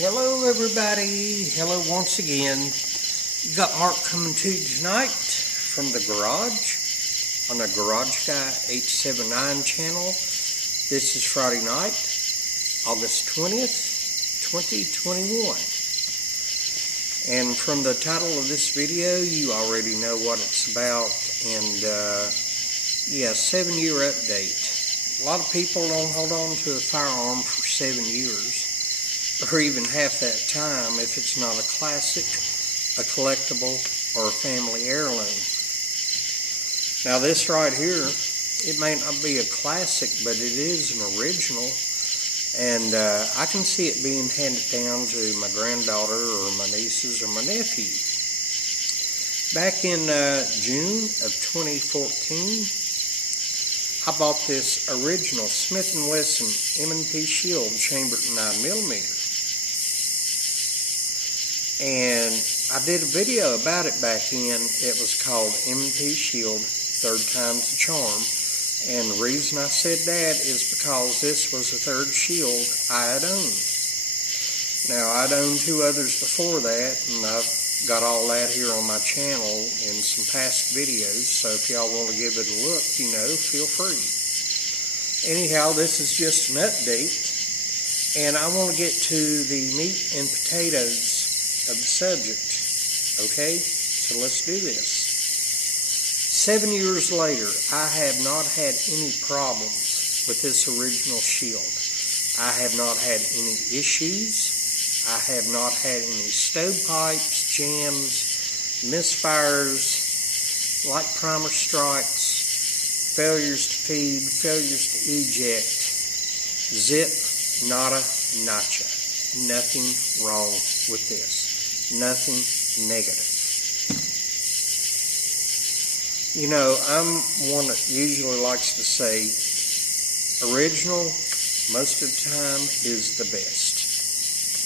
Hello everybody, hello once again. You got Mark coming to you tonight from the garage on the Garage Guy 879 channel. This is Friday night, August 20th, 2021. And from the title of this video, you already know what it's about. And 7-year update. A lot of people don't hold on to a firearm for 7 years. Or even half that time if it's not a classic, a collectible, or a family heirloom. Now this right here, it may not be a classic, but it is an original, and I can see it being handed down to my granddaughter or my nieces or my nephew. Back in June of 2014, I bought this original Smith & Wesson M&P Shield chambered 9mm. And I did a video about it back then. It was called M&P Shield, Third Time's the Charm. And the reason I said that is because this was the third shield I had owned. Now, I'd owned two others before that, and I've got all that here on my channel in some past videos. So if y'all want to give it a look, feel free. Anyhow, this is just an update. And I want to get to the meat and potatoes of the subject. Okay, so let's do this. 7 years later, I have not had any problems with this original shield. I have not had any issues. I have not had any stovepipes, jams, misfires, light primer strikes, failures to feed, failures to eject. Zip, nada, nacha. Nothing wrong with this. Nothing negative. I'm one that usually likes to say original most of the time is the best.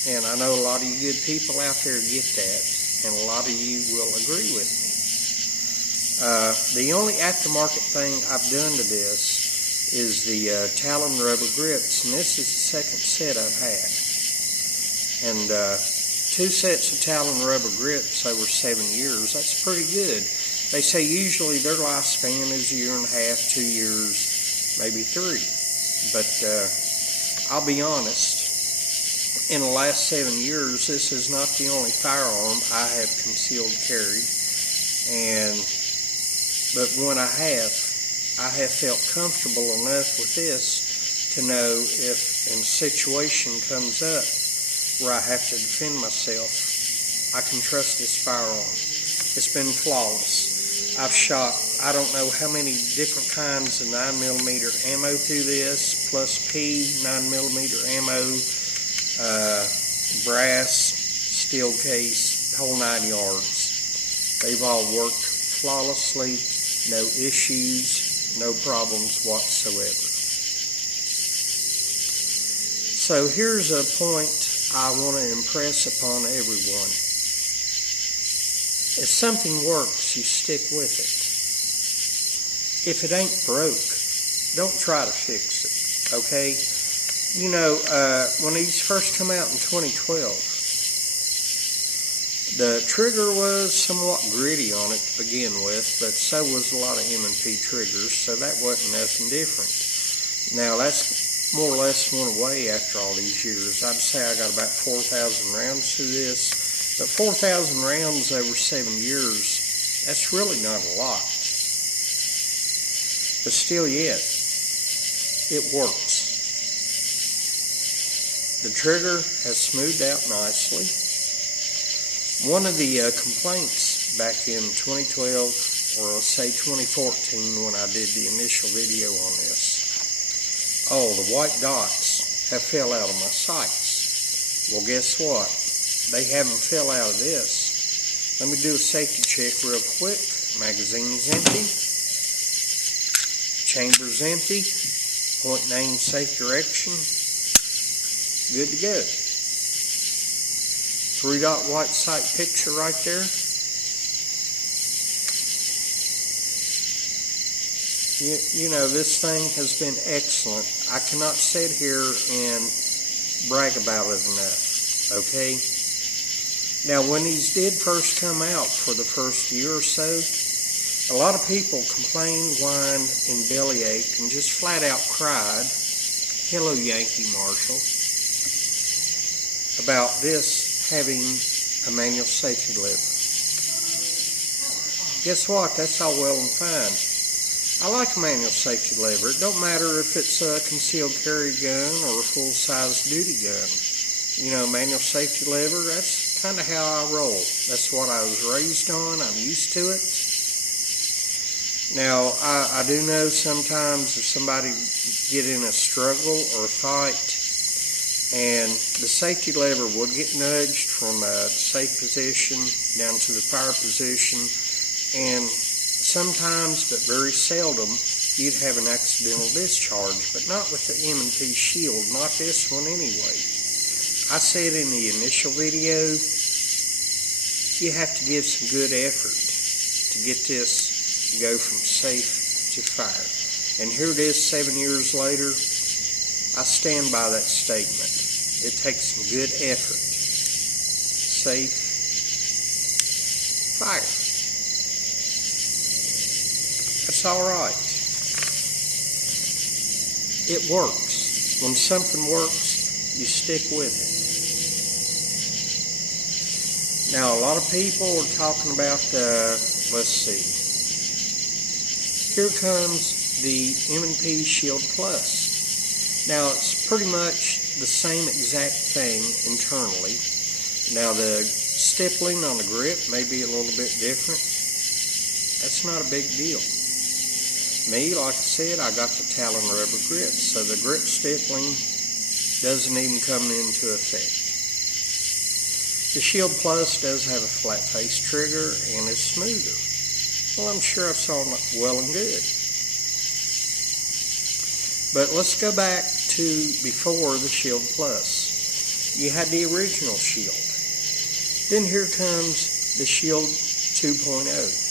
And I know a lot of you good people out there get that, and a lot of you will agree with me. The only aftermarket thing I've done to this is the Talon rubber grips, and this is the second set I've had. And 2 sets of Talon rubber grips over 7 years, that's pretty good. They say usually their lifespan is 1.5 years, 2 years, maybe 3. But I'll be honest, in the last 7 years, this is not the only firearm I have concealed carried. But when I have felt comfortable enough with this to know if a situation comes up where I have to defend myself, I can trust this firearm. It's been flawless. I've shot, I don't know how many different kinds of 9mm ammo through this, plus P 9mm ammo, brass, steel case, whole 9 yards. They've all worked flawlessly, no issues, no problems whatsoever. So here's a point I want to impress upon everyone. If something works, you stick with it. If it ain't broke, don't try to fix it, okay? When these first come out in 2012, the trigger was somewhat gritty on it to begin with, but so was a lot of M&P triggers, so that wasn't nothing different. Now, that's more or less went away after all these years. I'd say I got about 4,000 rounds through this. But 4,000 rounds over 7 years, that's really not a lot. But still yet, it works. The trigger has smoothed out nicely. One of the complaints back in 2012, or I'll say 2014 when I did the initial video on this, the white dots have fell out of my sights. Well, guess what? They haven't fell out of this. Let me do a safety check real quick. Magazine's empty. Chamber's empty. Point and aim safe direction. Good to go. 3-dot white sight picture right there. You know, this thing has been excellent. I cannot sit here and brag about it enough, okay? Now, when these did first come out for the first year or so, a lot of people complained, whined, and bellyached and just flat out cried, hello Yankee Marshall, about this having a manual safety lever. Guess what? That's all well and fine. I like a manual safety lever. It don't matter if it's a concealed carry gun or a full-size duty gun. You know, manual safety lever, that's kind of how I roll. That's what I was raised on. I'm used to it. Now, I do know sometimes if somebody get in a struggle or a fight and the safety lever will get nudged from a safe position down to the fire position, and sometimes, but very seldom, you'd have an accidental discharge, but not with the M&P Shield, not this one anyway. I said in the initial video, you have to give some good effort to get this to go from safe to fire. And here it is 7 years later. I stand by that statement. It takes some good effort. Safe, fire. That's all right. It works. When something works, you stick with it. Now, a lot of people are talking about, let's see. Here comes the M&P Shield Plus. Now, it's pretty much the same exact thing internally. Now, the stippling on the grip may be a little bit different. That's not a big deal. Me, like I said, I got the Talon rubber grip, so the grip stippling doesn't even come into effect. The Shield Plus does have a flat face trigger and is smoother. Well, I'm sure that's all well and good. But let's go back to before the Shield Plus. You had the original Shield. Then here comes the Shield 2.0.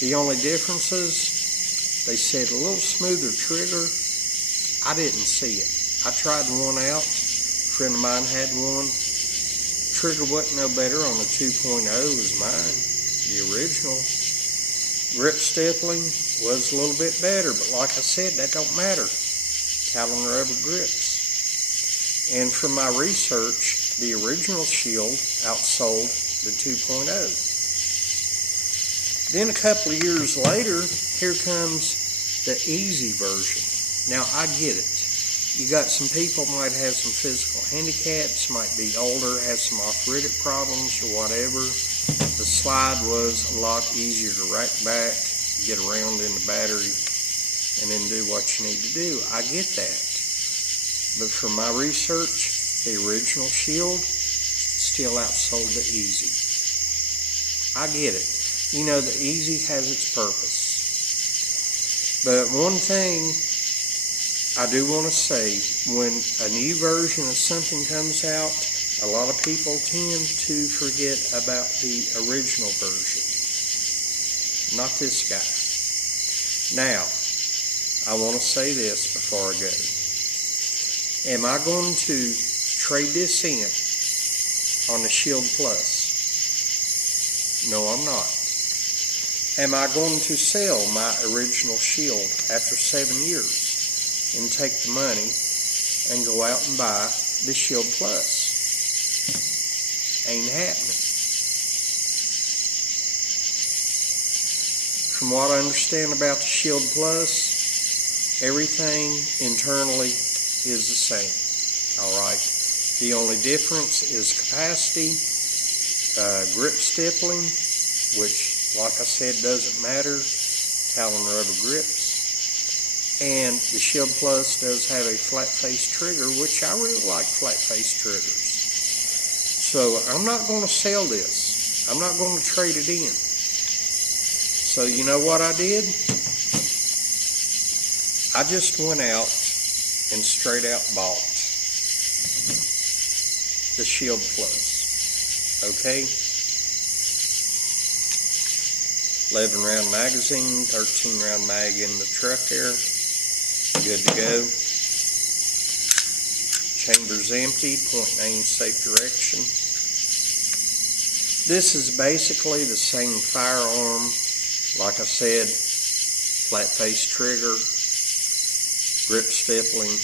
The only differences, they said a little smoother trigger. I didn't see it. I tried one out. A friend of mine had one. Trigger wasn't no better on the 2.0 as mine, the original. Grip stippling was a little bit better, but like I said, that don't matter. Talon rubber grips. And from my research, the original Shield outsold the 2.0. Then a couple of years later, here comes the easy version. Now, I get it. You got some people might have some physical handicaps, might be older, have some arthritic problems or whatever. The slide was a lot easier to rack back, get around in the battery, and then do what you need to do. I get that. But from my research, the original Shield still outsold the easy. I get it. You know, the easy has its purpose. But one thing I do want to say, when a new version of something comes out, a lot of people tend to forget about the original version. Not this guy. Now, I want to say this before I go. Am I going to trade this in on the Shield Plus? No, I'm not. Am I going to sell my original Shield after 7 years and take the money and go out and buy the Shield Plus? Ain't happening. From what I understand about the Shield Plus, everything internally is the same. Alright. The only difference is capacity, grip stippling, which, like I said, doesn't matter. Talon rubber grips. And the Shield Plus does have a flat face trigger, which I really like flat face triggers. So I'm not going to sell this. I'm not going to trade it in. So you know what I did? I just went out and straight out bought the Shield Plus. Okay? 11 round magazine, 13 round mag in the truck there. Good to go. Chamber's empty, point and aim safe direction. This is basically the same firearm. Like I said, flat face trigger, grip stippling.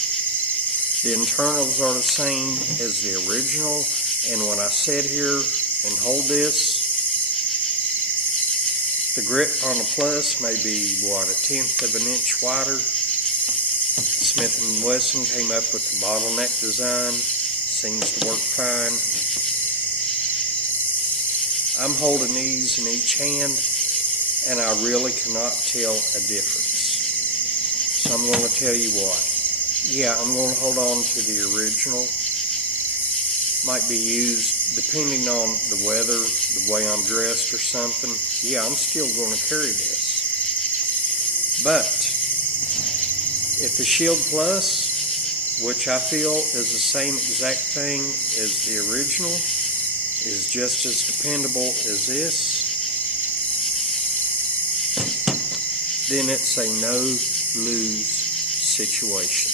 The internals are the same as the original, and when I sit here and hold this, the grip on the plus may be, what, 1/10 of an inch wider. Smith & Wesson came up with the bottleneck design. Seems to work fine. I'm holding these in each hand, and I really cannot tell a difference. So I'm going to tell you what. Yeah, I'm going to hold on to the original. Might be used depending on the weather, the way I'm dressed or something. Yeah, I'm still going to carry this. But if the Shield Plus, which I feel is the same exact thing as the original, is just as dependable as this, then it's a no-lose situation.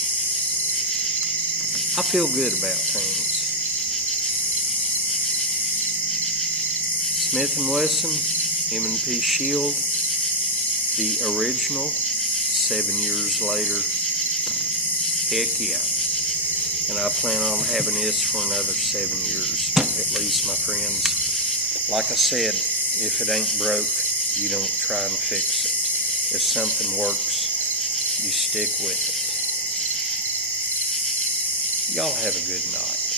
I feel good about things. Smith & Wesson, M&P Shield, the original, 7 years later. Heck yeah. And I plan on having this for another 7 years, at least, my friends. Like I said, if it ain't broke, you don't try and fix it. If something works, you stick with it. Y'all have a good night.